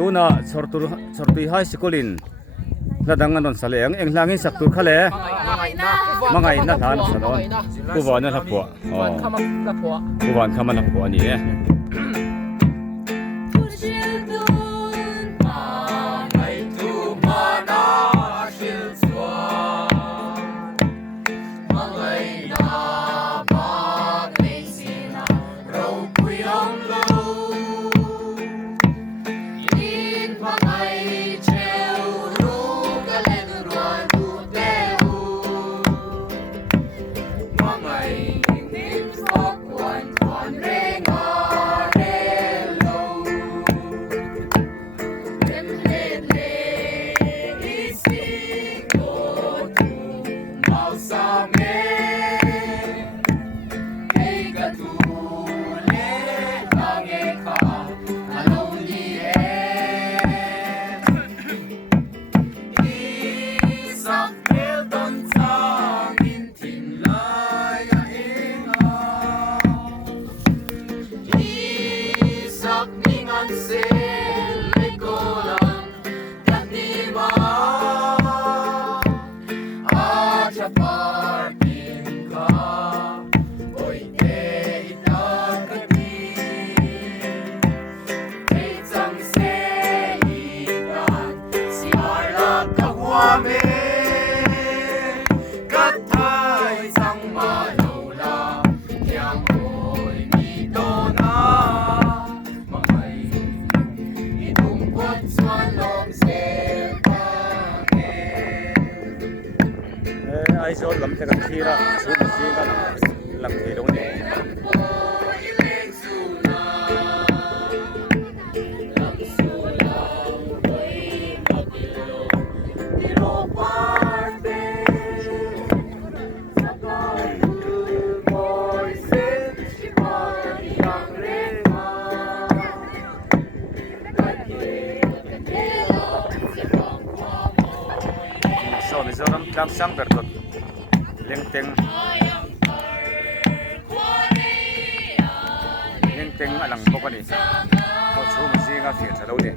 tuna sortu high schoolin ladangan non sale ang englangin saktur khale mangai na than sanon kuwan na lapua kuwan khaman lapua ni e ai số lắm thế cái kia đó số một gì đó làm thế đúng không? So Mizoram lang sang bertot lengteng alang bok ani ko chu ma si nga fiat lo ni